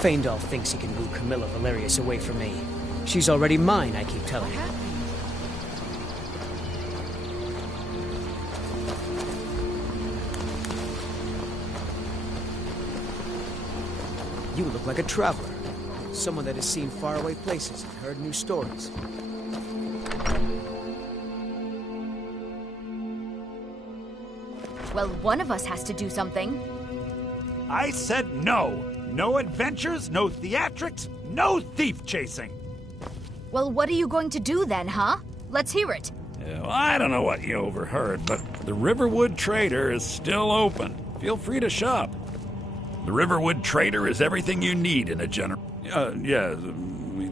Faendal thinks he can woo Camilla Valerius away from me. She's already mine, I keep telling him. You look like a traveler. Someone that has seen faraway places and heard new stories. Well, one of us has to do something. I said no! No adventures, no theatrics, no thief chasing! Well, what are you going to do then, huh? Let's hear it. Well, I don't know what you overheard, but the Riverwood Trader is still open. Feel free to shop. The Riverwood Trader is everything you need in a general... yeah,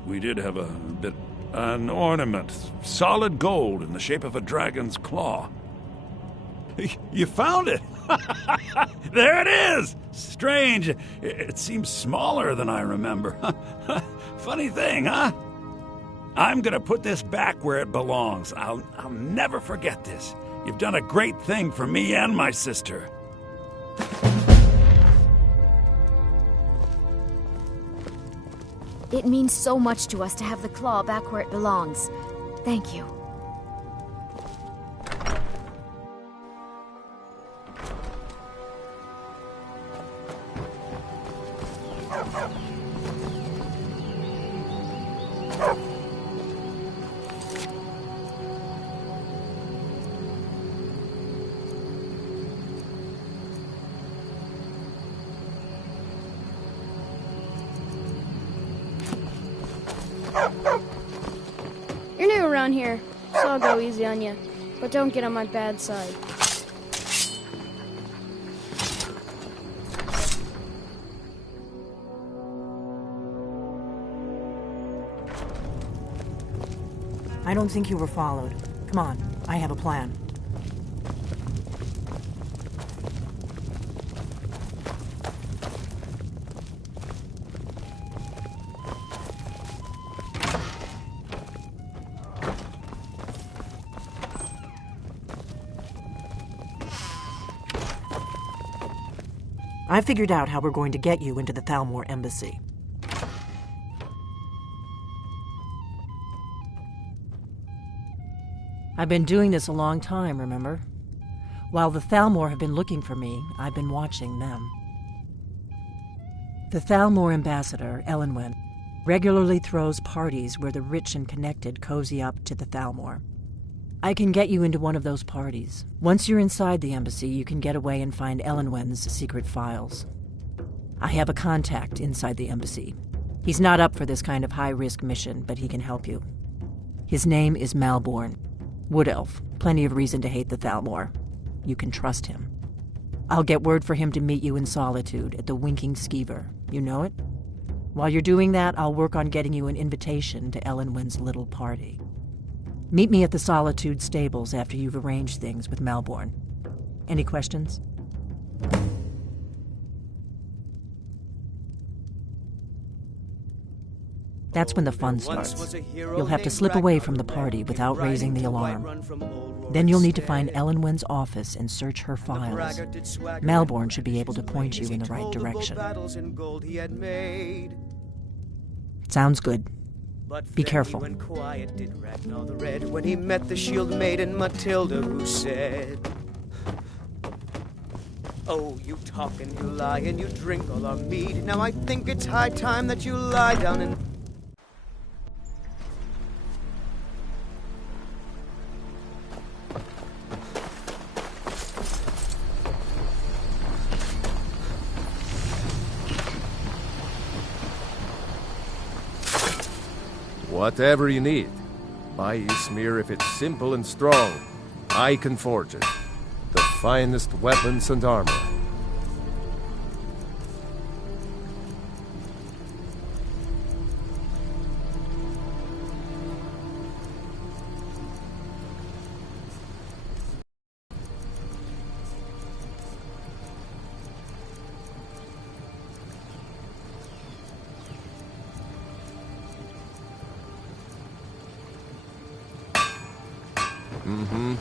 we did have an ornament. Solid gold in the shape of a dragon's claw. You found it! There it is! Strange. It seems smaller than I remember. Funny thing, huh? I'm gonna put this back where it belongs. I'll never forget this. You've done a great thing for me and my sister. It means so much to us to have the claw back where it belongs. Thank you. You're new around here, so I'll go easy on you. But don't get on my bad side. I don't think you were followed. Come on, I have a plan. I figured out how we're going to get you into the Thalmor embassy. I've been doing this a long time, remember? While the Thalmor have been looking for me, I've been watching them. The Thalmor ambassador, Elenwen, regularly throws parties where the rich and connected cozy up to the Thalmor. I can get you into one of those parties. Once you're inside the embassy, you can get away and find Elenwen's secret files. I have a contact inside the embassy. He's not up for this kind of high-risk mission, but he can help you. His name is Malborn. Wood Elf. Plenty of reason to hate the Thalmor. You can trust him. I'll get word for him to meet you in Solitude at the Winking Skeever. You know it? While you're doing that, I'll work on getting you an invitation to Elenwen's little party. Meet me at the Solitude stables after you've arranged things with Malborn. Any questions? That's when the fun starts. You'll have to slip away from the party without raising the alarm. Then you'll need to find Elenwen's office and search her files. Malborn should be able to point you in the right direction. Sounds good. Be careful. And quiet did Ragnar the Red when he met the shield maiden Matilda, who said, "Oh, you talk and you lie and you drink all our mead. Now I think it's high time that you lie down and..." Whatever you need. Buy Ysmir if it's simple and strong. I can forge it. The finest weapons and armor. Mm-hmm.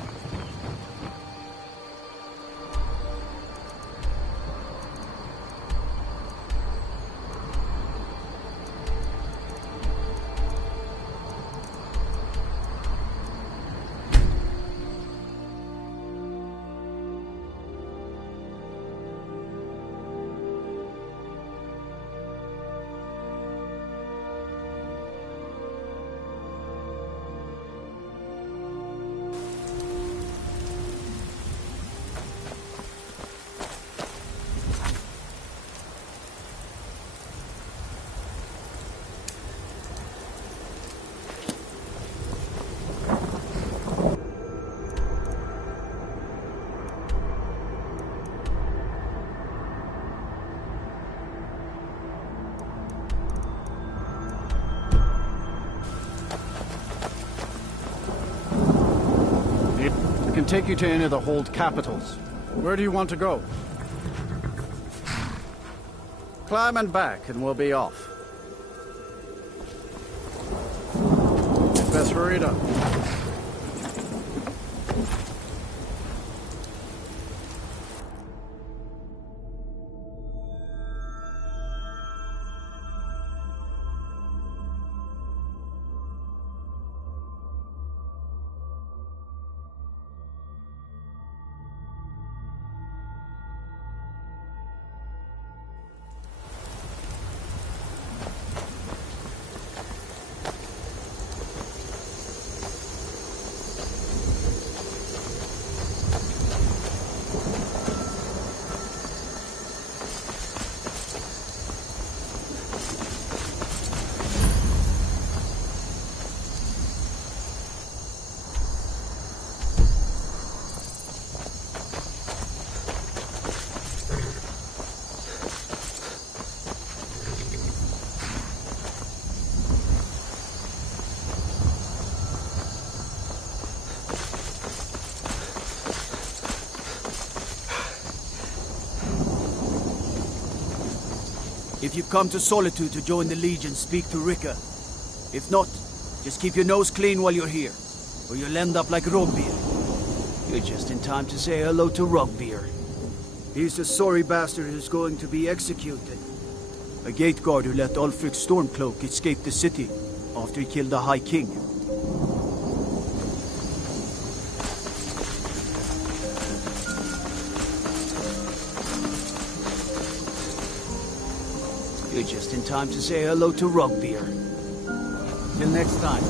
take you to any of the hold capitals. Where do you want to go? Climb and back, and we'll be off. You'd best hurry it up. If you've come to Solitude to join the Legion, speak to Rika. If not, just keep your nose clean while you're here, or you'll end up like Rugbeer. You're just in time to say hello to Rugbeer. He's the sorry bastard who's going to be executed. A gate guard who let Ulfric Stormcloak escape the city after he killed the High King. You're just in time to say hello to Rugbeer. Till next time.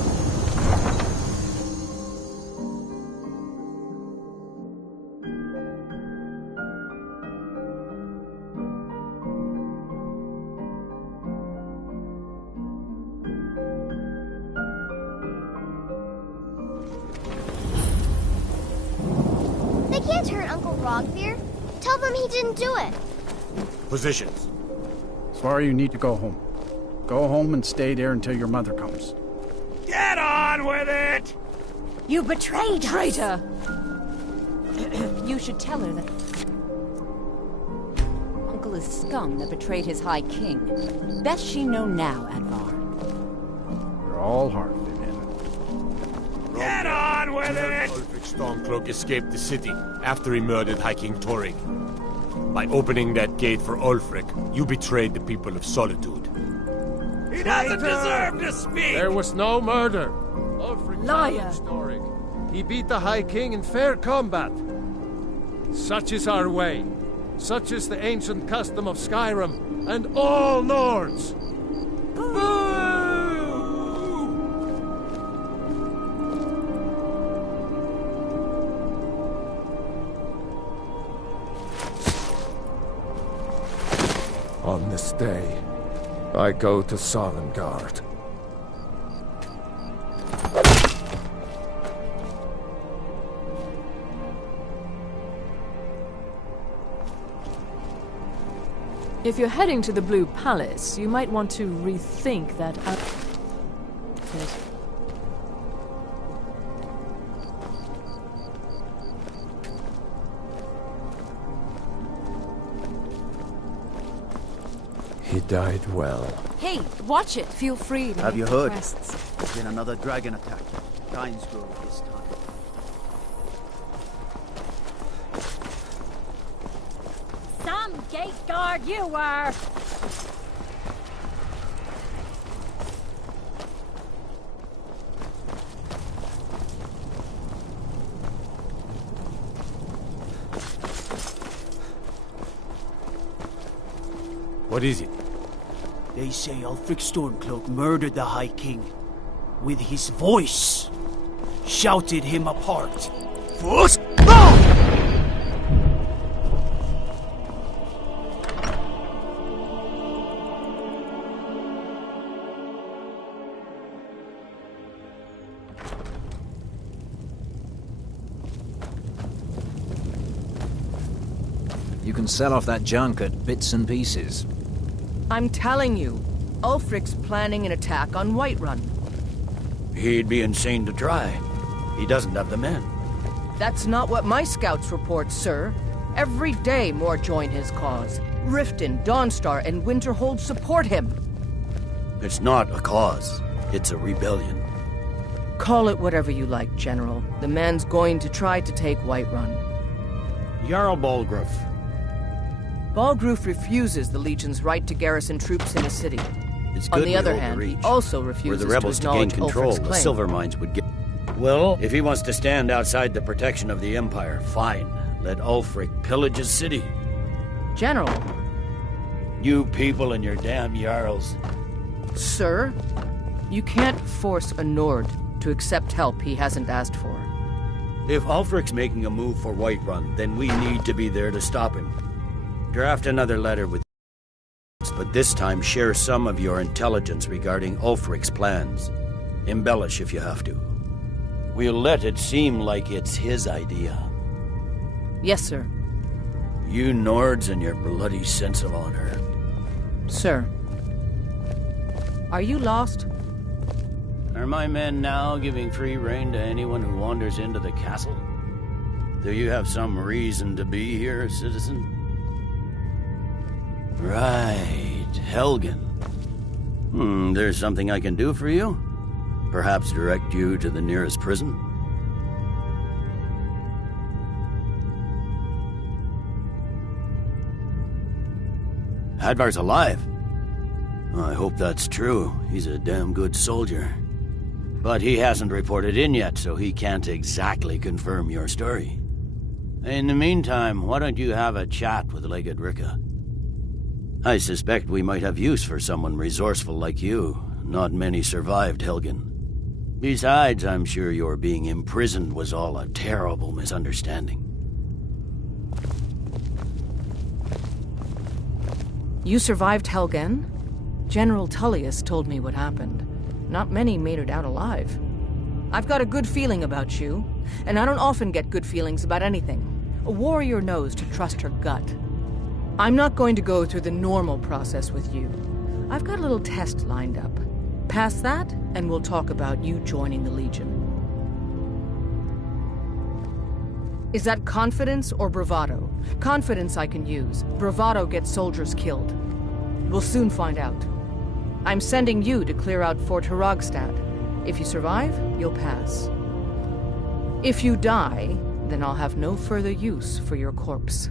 They can't hurt Uncle Rugbeer. Tell them he didn't do it. Positions. Svar, you need to go home. Go home and stay there until your mother comes. Get on with it! You betrayed us! Traitor! You should tell her that Uncle is scum that betrayed his High King. Best she know now, Advar. You're all Hearthy men. Get on with it! Ulfric Stormcloak escaped the city after he murdered High King Torrig. By opening that gate for Ulfric, you betrayed the people of Solitude. He doesn't deserve to speak! There was no murder. Ulfric Liar. challenged Torrig. He beat the High King in fair combat. Such is our way. Such is the ancient custom of Skyrim and all Nords. On this day, I go to Sovngarde. If you're heading to the Blue Palace, you might want to rethink that He died well. Hey, watch it! Feel free to Have make you heard? requests. There's been another dragon attack. Dinesgrove this time. Some gate guard you were! What is it? They say Ulfric Stormcloak murdered the High King. With his voice. Shouted him apart. Fuss! You can sell off that junk at bits and pieces. I'm telling you, Ulfric's planning an attack on Whiterun. He'd be insane to try. He doesn't have the men. That's not what my scouts report, sir. Every day more join his cause. Riften, Dawnstar, and Winterhold support him. It's not a cause. It's a rebellion. Call it whatever you like, General. The man's going to try to take Whiterun. Jarl Balgruuf. Balgruuf refuses the Legion's right to garrison troops in a city. It's good On the other hand, he also refuses Were the rebels to gain control, Ulfric's the claim. silver mines would get... Well, if he wants to stand outside the protection of the Empire, fine. Let Ulfric pillage his city. General. You people and your damn Jarls. Sir, you can't force a Nord to accept help he hasn't asked for. If Ulfric's making a move for Whiterun, then we need to be there to stop him. Draft another letter with... but this time share some of your intelligence regarding Ulfric's plans. Embellish if you have to. We'll let it seem like it's his idea. Yes, sir. You Nords and your bloody sense of honor. Sir. Are you lost? Are my men now giving free rein to anyone who wanders into the castle? Do you have some reason to be here, citizen? Right, Helgen. There's something I can do for you? Perhaps direct you to the nearest prison? Hadvar's alive. I hope that's true. He's a damn good soldier. But he hasn't reported in yet, so he can't exactly confirm your story. In the meantime, why don't you have a chat with Legate Ricca? I suspect we might have use for someone resourceful like you. Not many survived Helgen. Besides, I'm sure your being imprisoned was all a terrible misunderstanding. You survived Helgen? General Tullius told me what happened. Not many made it out alive. I've got a good feeling about you, and I don't often get good feelings about anything. A warrior knows to trust her gut. I'm not going to go through the normal process with you. I've got a little test lined up. Pass that, and we'll talk about you joining the Legion. Is that confidence or bravado? Confidence I can use. Bravado gets soldiers killed. We'll soon find out. I'm sending you to clear out Fort Hrogstad. If you survive, you'll pass. If you die, then I'll have no further use for your corpse.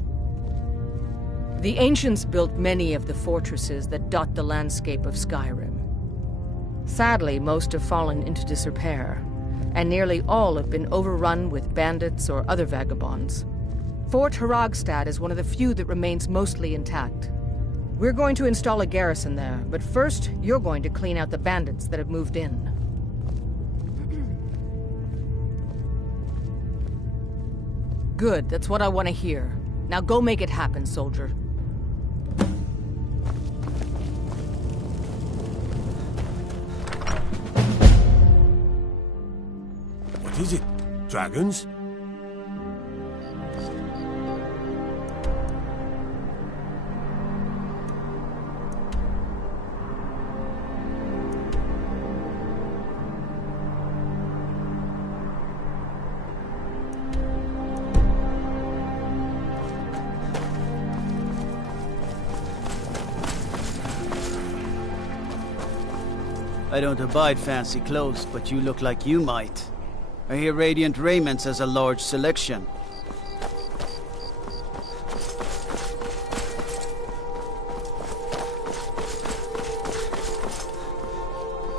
The ancients built many of the fortresses that dot the landscape of Skyrim. Sadly, most have fallen into disrepair, and nearly all have been overrun with bandits or other vagabonds. Fort Hrogstad is one of the few that remains mostly intact. We're going to install a garrison there, but first, you're going to clean out the bandits that have moved in. Good, that's what I want to hear. Now go make it happen, soldier. What is it? Dragons? I don't abide fancy clothes, but you look like you might. I hear Radiant Raiments has a large selection.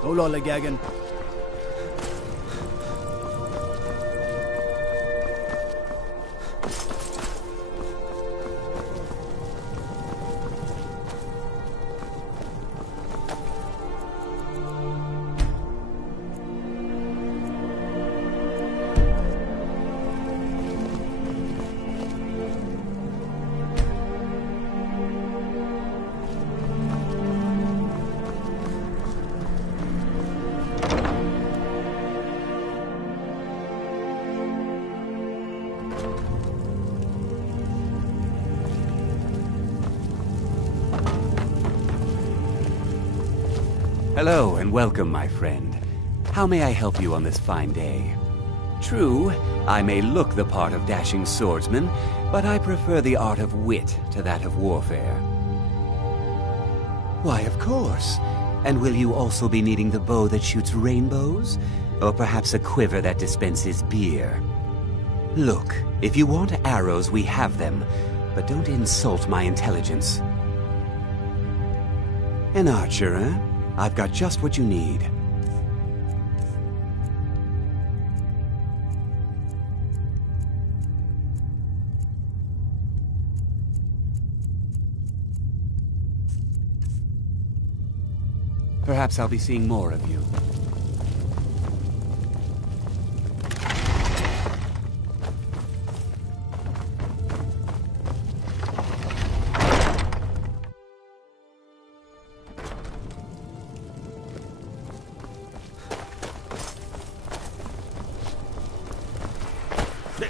Oh, lollygagging. Hello and welcome, my friend. How may I help you on this fine day? True, I may look the part of dashing swordsman, but I prefer the art of wit to that of warfare. Why, of course. And will you also be needing the bow that shoots rainbows? Or perhaps a quiver that dispenses beer? Look, if you want arrows, we have them, but don't insult my intelligence. An archer, eh? I've got just what you need. Perhaps I'll be seeing more of you.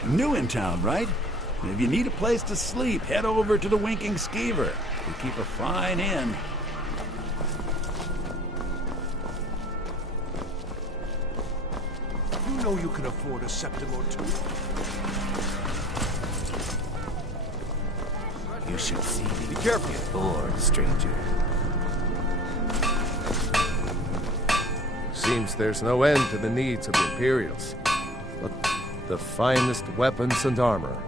New in town, right? If you need a place to sleep, head over to the Winking Skeever. We keep a fine inn. You know you can afford a septim or two. You should see me. Be careful. Get bored, stranger. Seems there's no end to the needs of the Imperials. But the finest weapons and armor.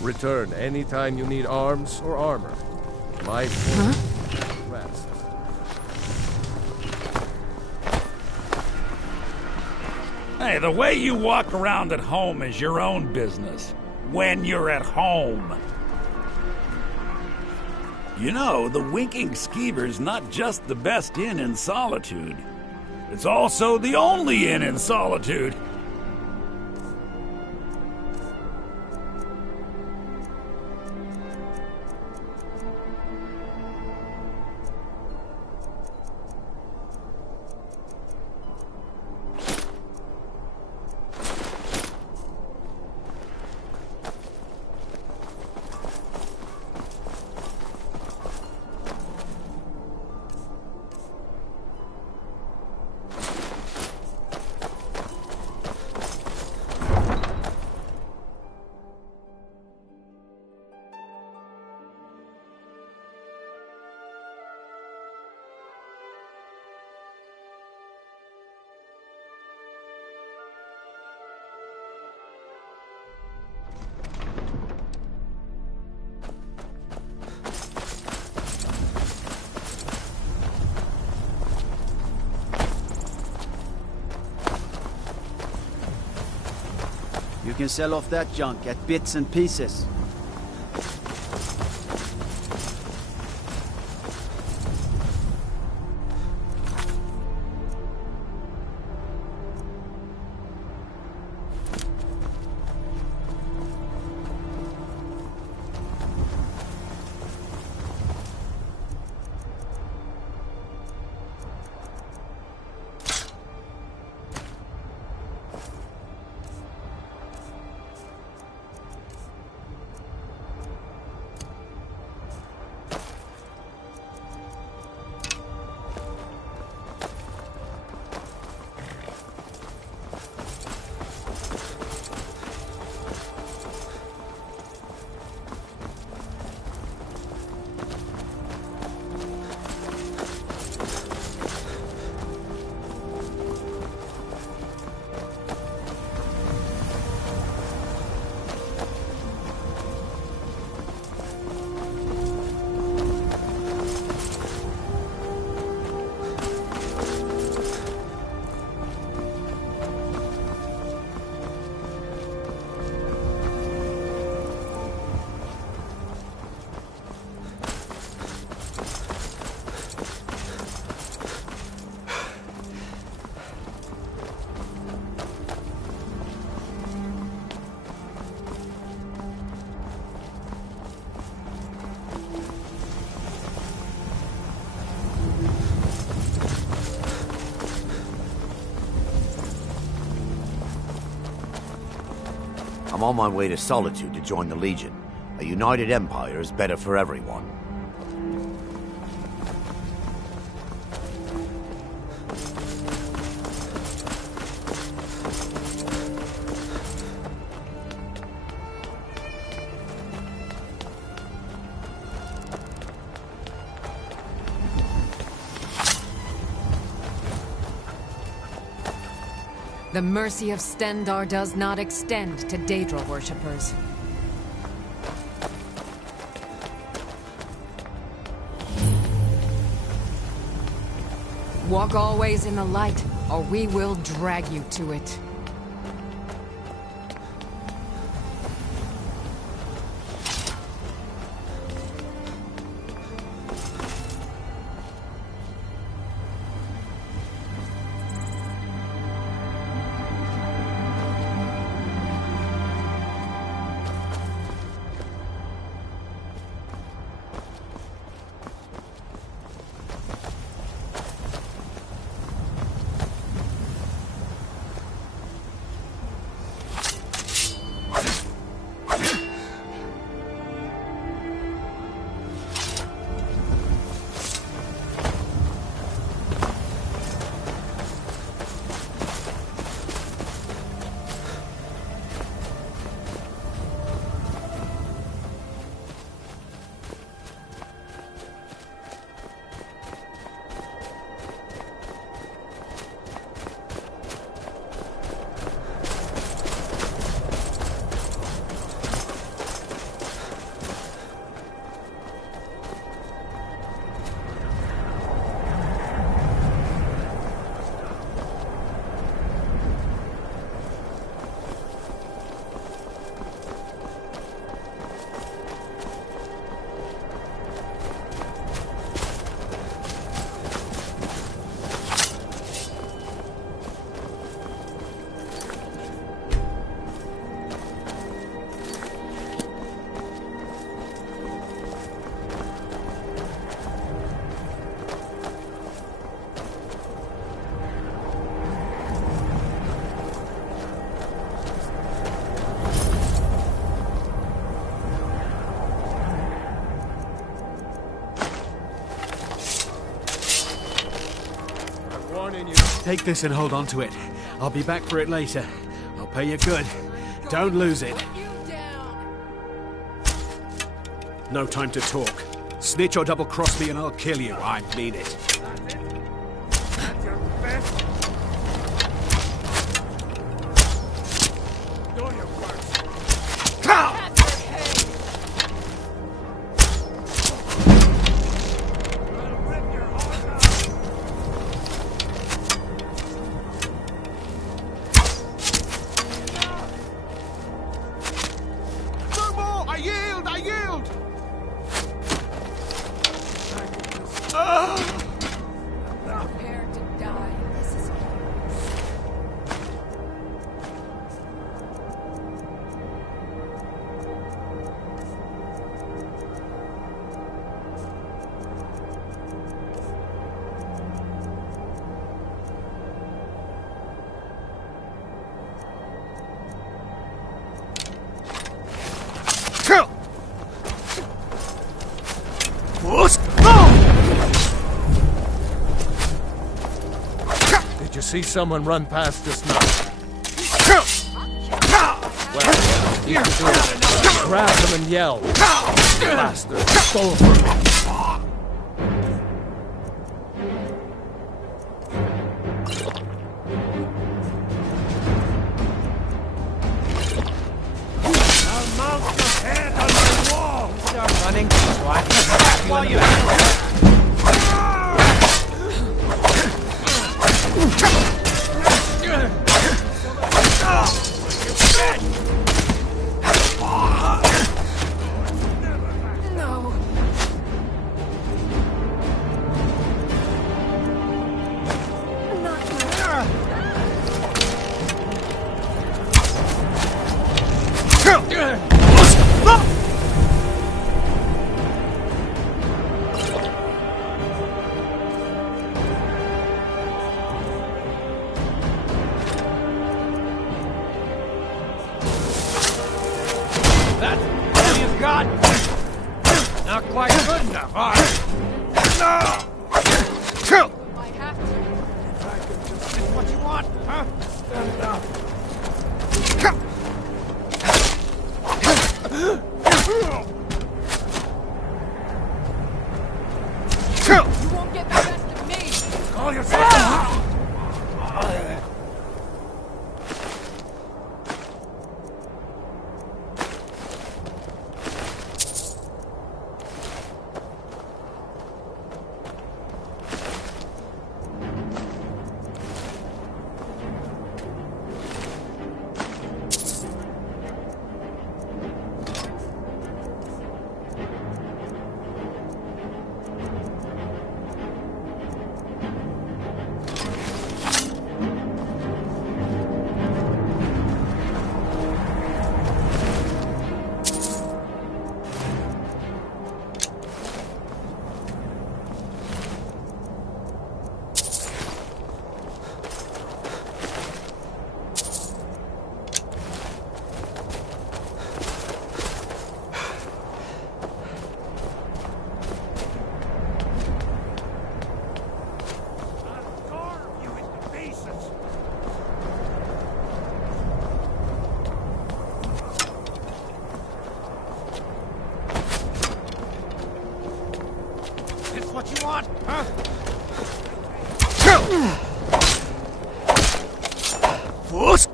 Return anytime you need arms or armor. My rest. Hey, the way you walk around at home is your own business. When you're at home. You know, the Winking Skeever's not just the best inn in Solitude. It's also the only inn in Solitude. You can sell off that junk at bits and pieces. on my way to Solitude to join the Legion. A united empire is better for everyone. The mercy of Stendarr does not extend to Daedra worshippers. Walk always in the light, or we will drag you to it. Take this and hold on to it. I'll be back for it later. I'll pay you good. Don't lose it. No time to talk. Snitch or double-cross me and I'll kill you. I mean it. Did you see someone run past us now? Well, you can do it. Grab them and yell. Bastard stole from me. Running, so I can have you on the back. Not quite good enough, are you? No! I have to. That's what you want, huh? You won't get the best of me! Call yourself! What you want, huh? Force!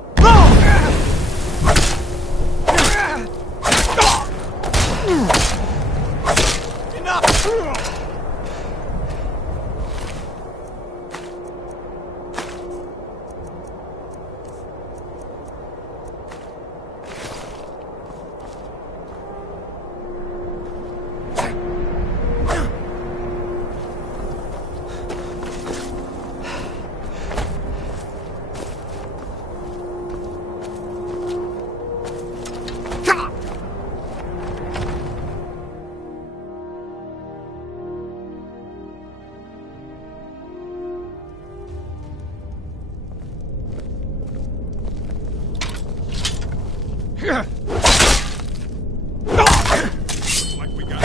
Enough! Like we got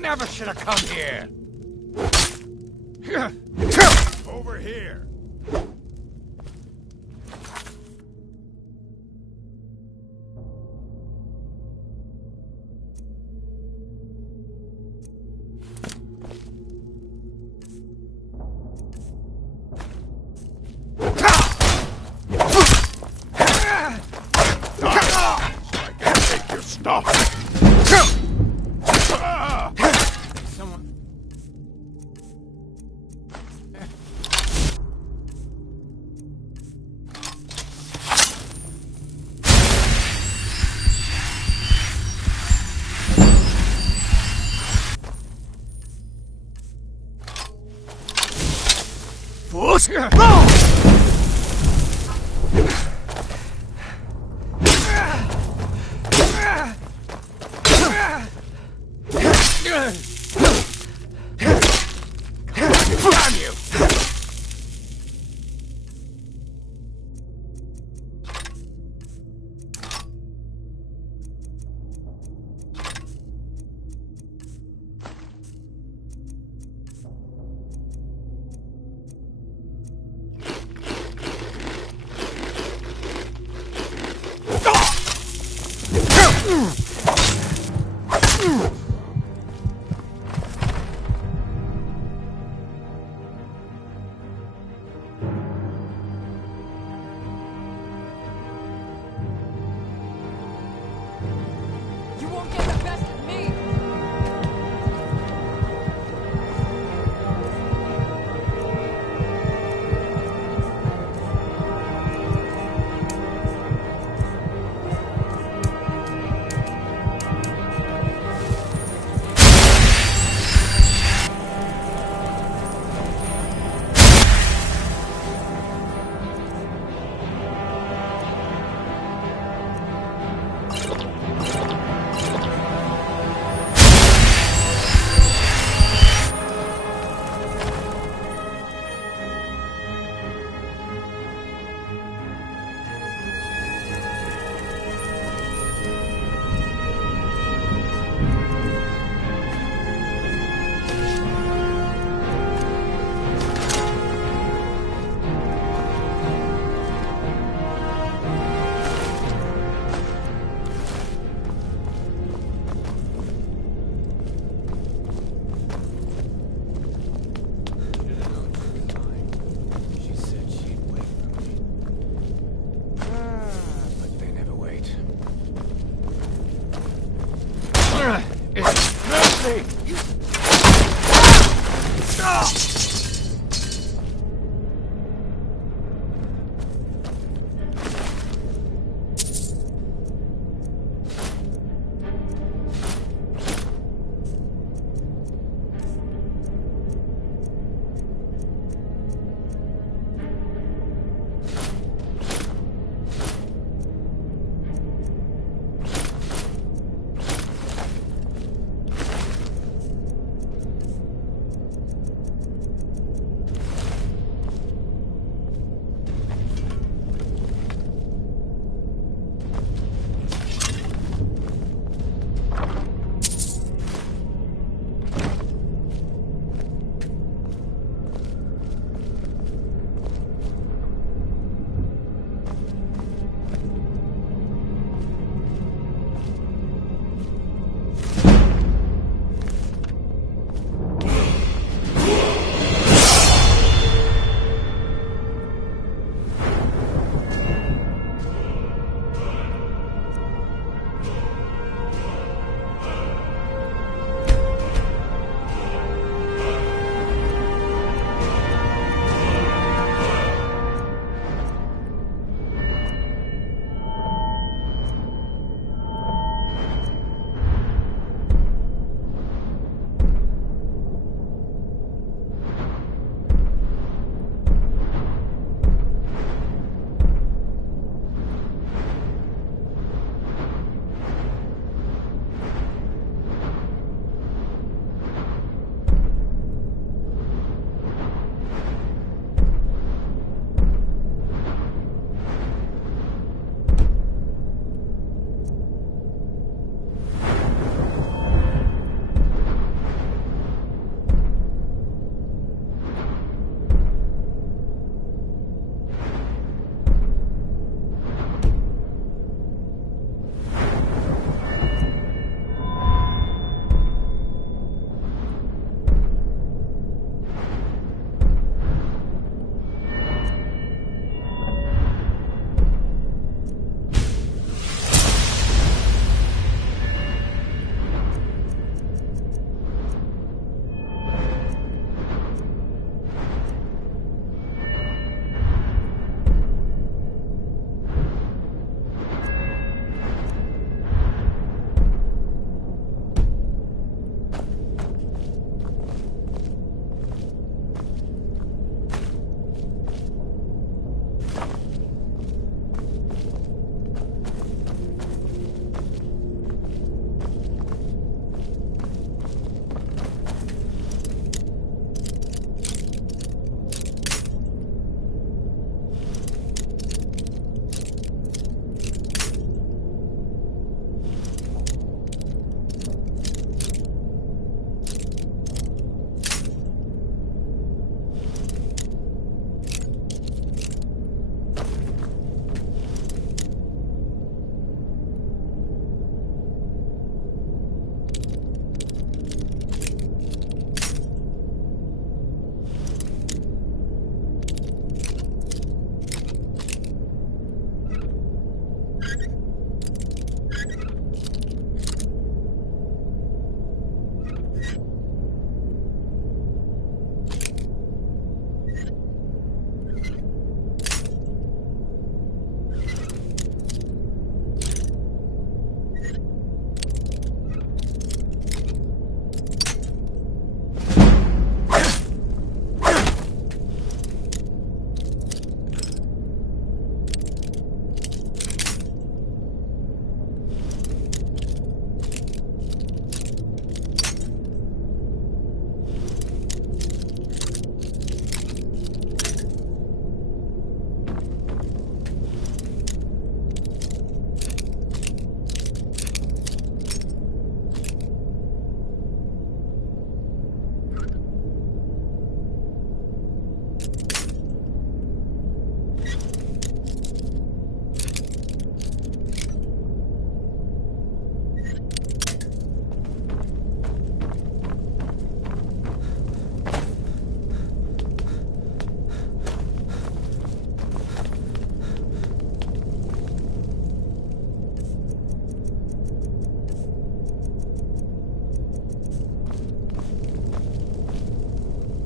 Never should have come here. Over here. I can take your stuff. Force! Damn you!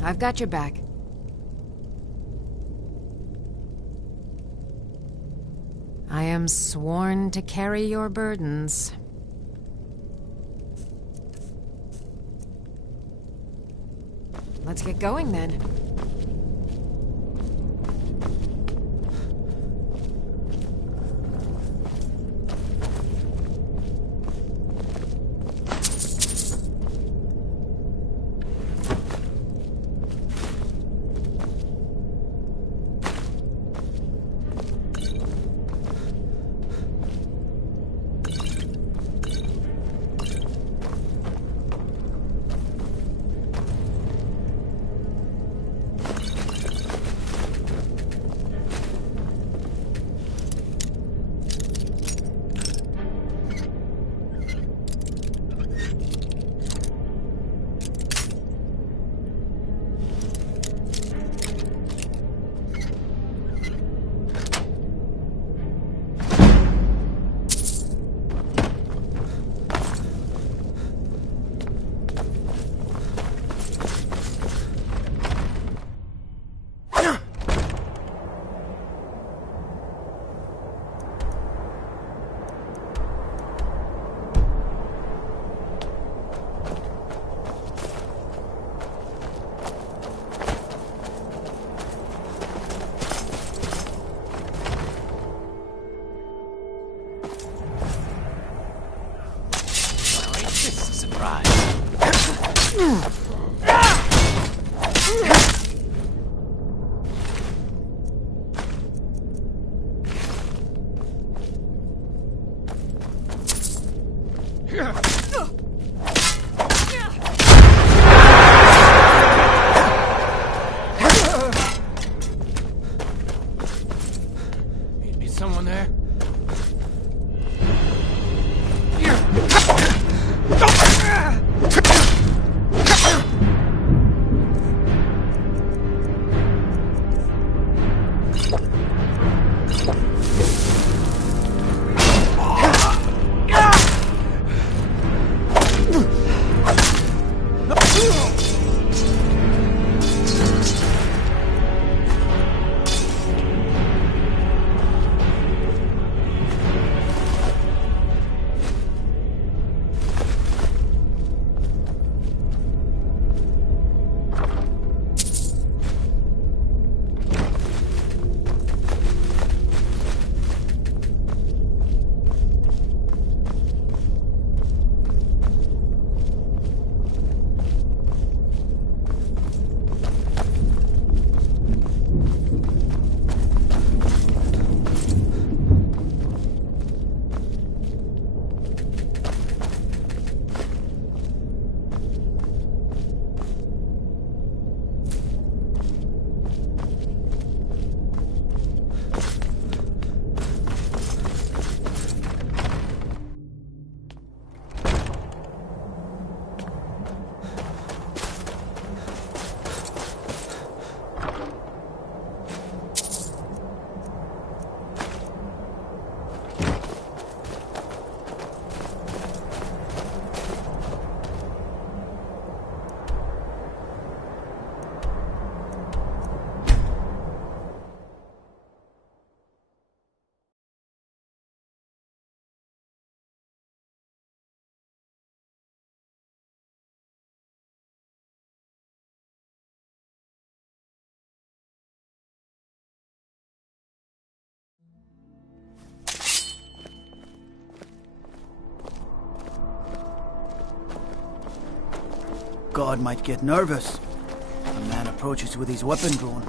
I've got your back. I am sworn to carry your burdens. Let's get going then. Someone there? God might get nervous. A man approaches with his weapon drawn.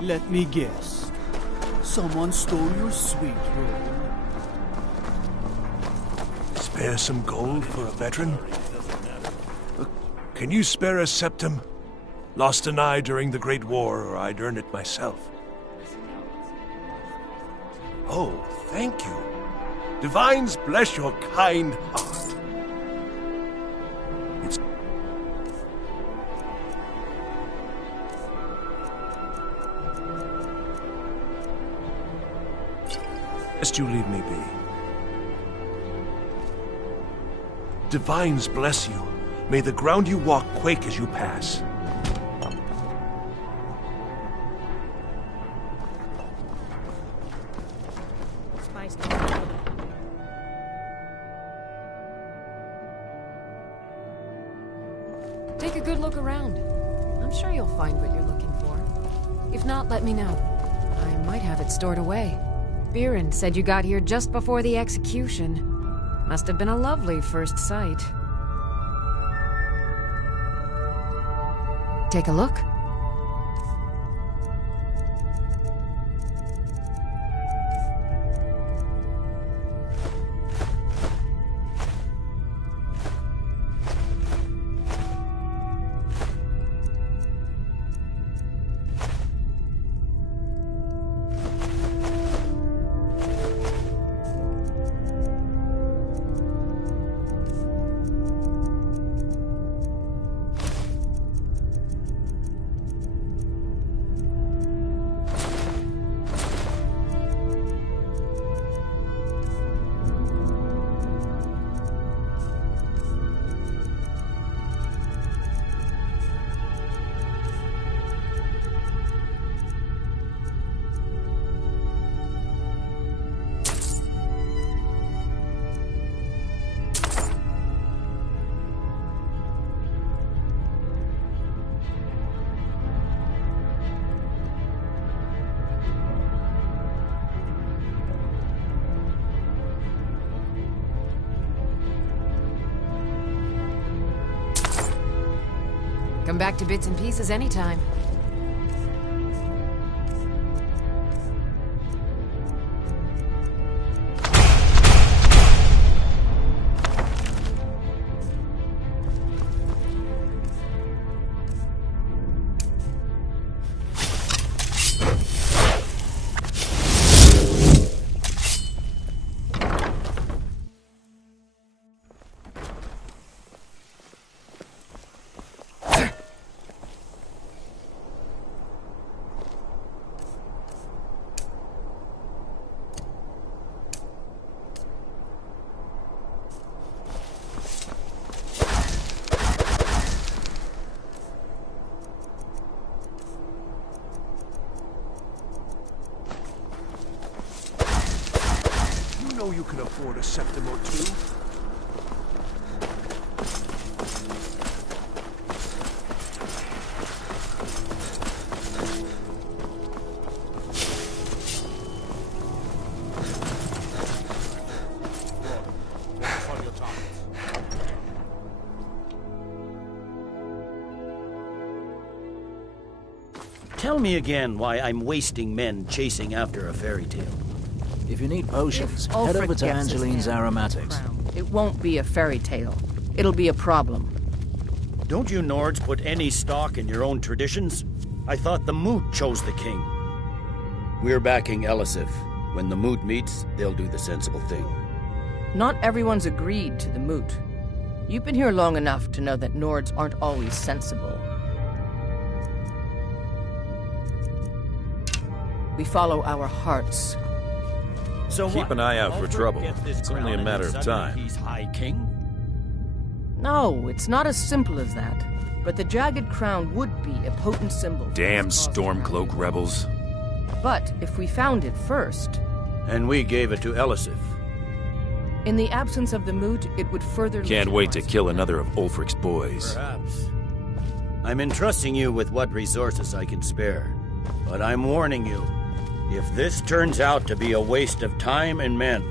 Let me guess. Someone stole your sweet roll. Spare some gold for a veteran? Can you spare a septum? Lost an eye during the Great War, or I'd earn it myself. Oh, thank you. Divines bless your kind heart. It's... Best you leave me be. Divines bless you. May the ground you walk quake as you pass. Take a good look around. I'm sure you'll find what you're looking for. If not, let me know. I might have it stored away. Viren said you got here just before the execution. Must have been a lovely first sight. Take a look. Come back to bits and pieces anytime. You can afford a septim or two. Tell me again why I'm wasting men chasing after a fairy tale. If you need potions, If head Ulfric over to gets his Angeline's hands on the Aromatics. crown, it won't be a fairy tale. It'll be a problem. Don't you Nords put any stock in your own traditions? I thought the Moot chose the king. We're backing Elisif. When the Moot meets, they'll do the sensible thing. Not everyone's agreed to the moot. You've been here long enough to know that Nords aren't always sensible. We follow our hearts. So keep an eye out for trouble. It's only a matter of time. He's High King? No, it's not as simple as that. But the Jagged Crown would be a potent symbol. Damn Stormcloak rebels. But if we found it first... And we gave it to Elisif. In the absence of the moot, it would further... Can't wait to kill another of Ulfric's boys. Perhaps. I'm entrusting you with what resources I can spare. But I'm warning you, if this turns out to be a waste of time and men...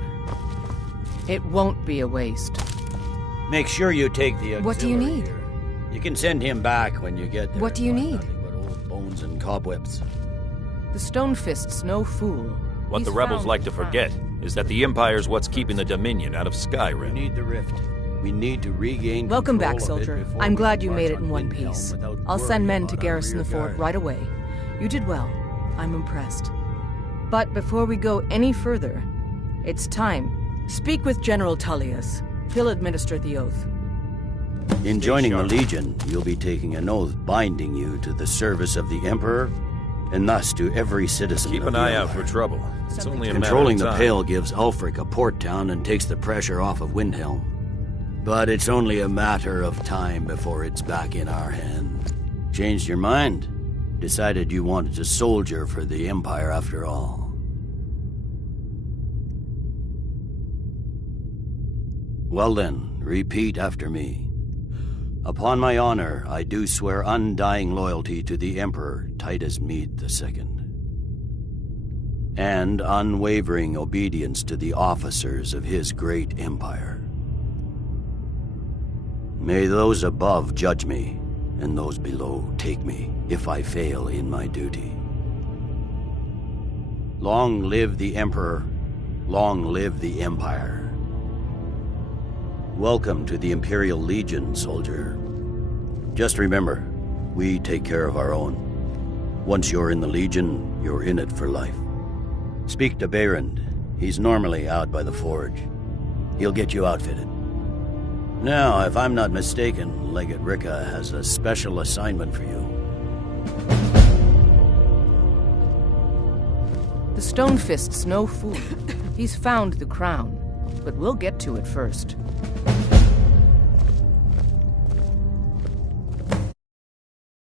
It won't be a waste. Make sure you take the auxiliary. What do you need? Here. You can send him back when you get there. What do you need? Nothing but old bones and cobwebs. The Stonefist's no fool. What the rebels like to forget is that the Empire's what's keeping the Dominion out of Skyrim. We need the rift. We need to regain Welcome back, control of it soldier. before I'm we glad you march made it on in one Windhelm piece. without I'll send worrying men to about our garrison the rear fort guard. right away. You did well. I'm impressed. But before we go any further, it's time. Speak with General Tullius. He'll administer the oath. In joining the Legion, you'll be taking an oath binding you to the service of the Emperor, and thus to every citizen Keep of an the eye out Empire. for trouble. It's only a matter Controlling of the time. Pale gives Ulfric a port town and takes the pressure off of Windhelm. But it's only a matter of time before it's back in our hands. Changed your mind? Decided you wanted to soldier for the Empire after all. Well then, repeat after me. Upon my honor, I do swear undying loyalty to the Emperor Titus Mede II. And unwavering obedience to the officers of his great empire. May those above judge me, and those below take me, if I fail in my duty. Long live the Emperor, long live the Empire. Welcome to the Imperial Legion, soldier. Just remember, we take care of our own. Once you're in the Legion, you're in it for life. Speak to Behrend. He's normally out by the forge. He'll get you outfitted. Now, if I'm not mistaken, Legate Ricca has a special assignment for you. The Stone Fist's no fool. He's found the crown, but we'll get to it first.